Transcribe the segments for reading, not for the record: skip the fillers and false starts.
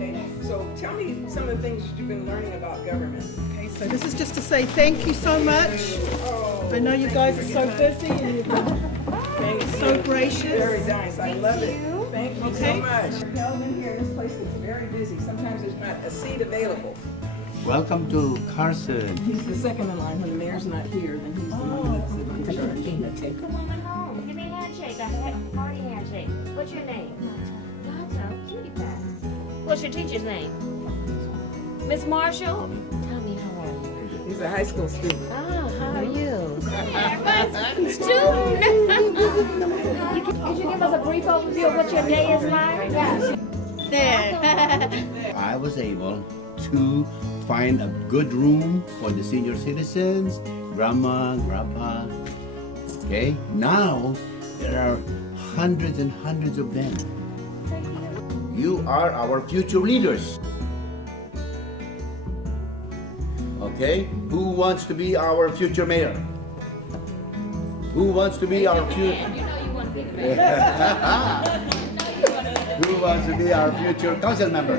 Okay, so tell me some of the things that you've been learning about government. Okay, so this is just to say thank you so much. I know you guys are so busy and you've been so gracious. Very nice. I love it. Thank you so Okay. much. We're held in here. This place is very busy. Sometimes there's not a seat available. Welcome to Carson. He's the second in line. When the mayor's not here, then he's the one that's in charge. Take a woman home. Give me a handshake, a party handshake. What's your name? Lotto. Cutie pie. What's your teacher's name? Miss Marshall? Tell me, how are you? He's a high school student. Oh, how are you? Student. Could you give us a brief overview of what your day is like? Yeah. I was able to find a good room for the senior citizens, grandma, grandpa. Okay, now there are hundreds and hundreds of them. You are our future leaders. Okay, who wants to be our future mayor? Who wants to be our future? You know you want to be the mayor. Who wants to be our future council member?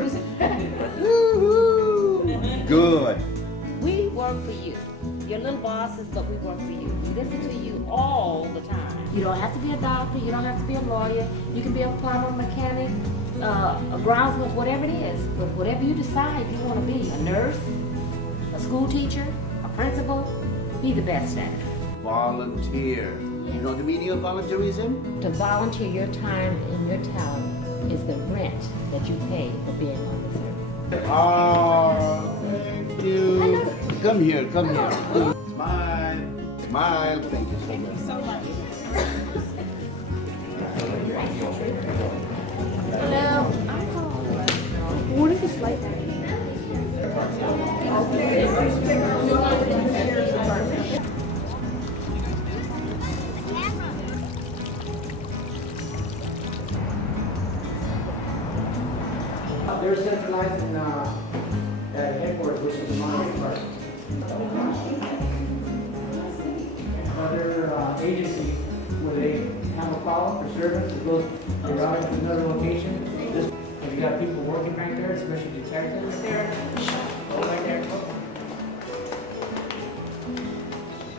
Woo-hoo. Good. We work for you. You're little bosses, but we work for you. We listen to you all the time. You don't have to be a doctor. You don't have to be a lawyer. You can be a plumber, mechanic, a groundsman, whatever it is. But whatever you decide you want to be, a nurse, a school teacher, a principal, be the best at it. Volunteer. You know the meaning of volunteerism? To volunteer your time and your talent is the rent that you pay for being on this earth. Oh, thank you. Come here, come here. Smile, smile. Thank you so much. Hello. What is this like? They're centralized in at headquarters, which is the Monterey Park. Other agencies, where they have a call for service, it goes, they route it to another location. This, you got people working right there, especially detectives right there. Go right there.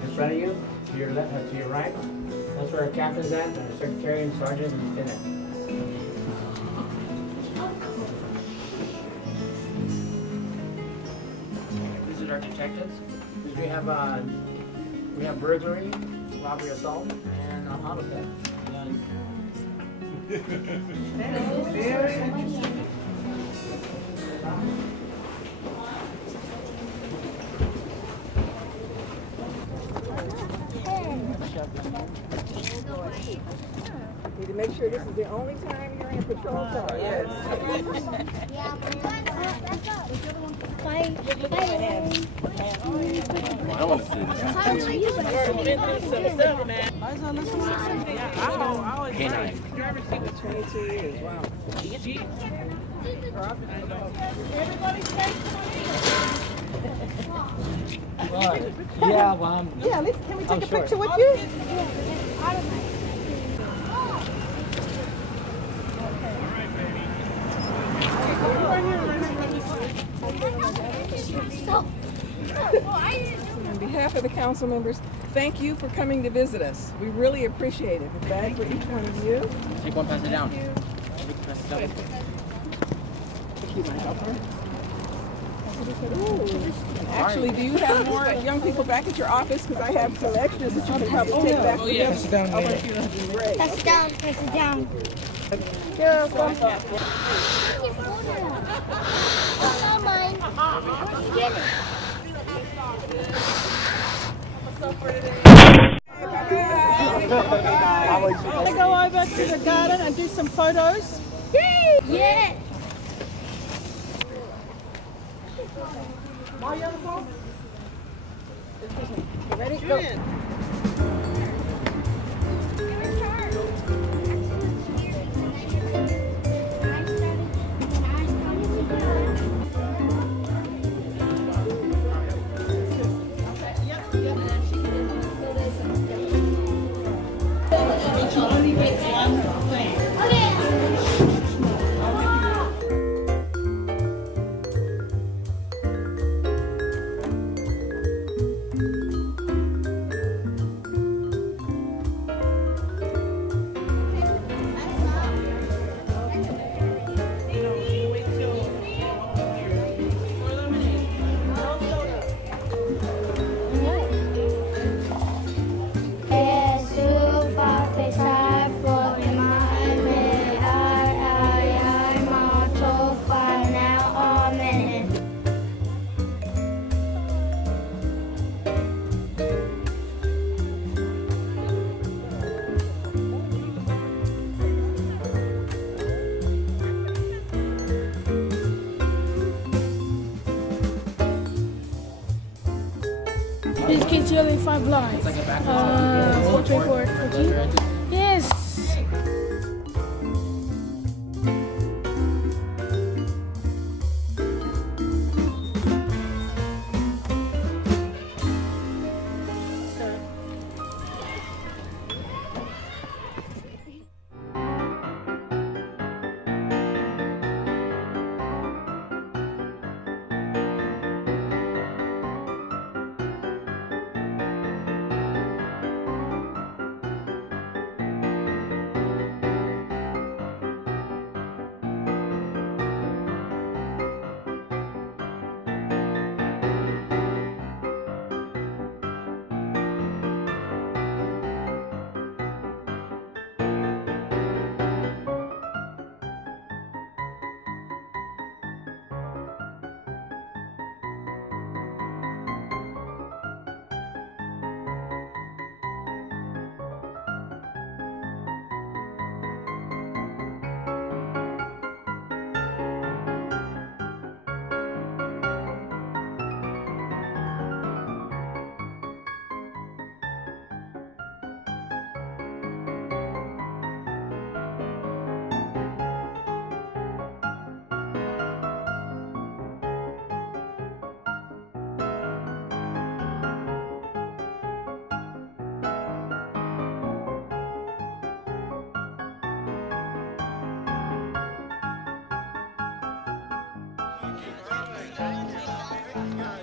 In front of you, to your left, to your right, that's where our captain's at, and our secretary and sergeant and lieutenant. These are our detectives. We have burglary, robbery, assault, and auto theft. Need to make sure this is the only time you're in a patrol car. Yes. I want to see this. Canine. 22 years. Wow. Yeah, well, Yeah, can we take a picture with you? On behalf of the council members, thank you for coming to visit us. We really appreciate it. A bag for each one of you. take one, pass it down. Pass it down. Keep my helper. And actually, do you have more young people back at your office? Because I have some extras that you can probably take back. Oh, yeah. Pass it down. Great. Press it down, press it down. Not mine. Get it. Want to go over to the garden and do some photos? Yeah. Ready? Go. Only gets one thing. This kid's yelling 5 live. 424, 14. Yes. Thank you.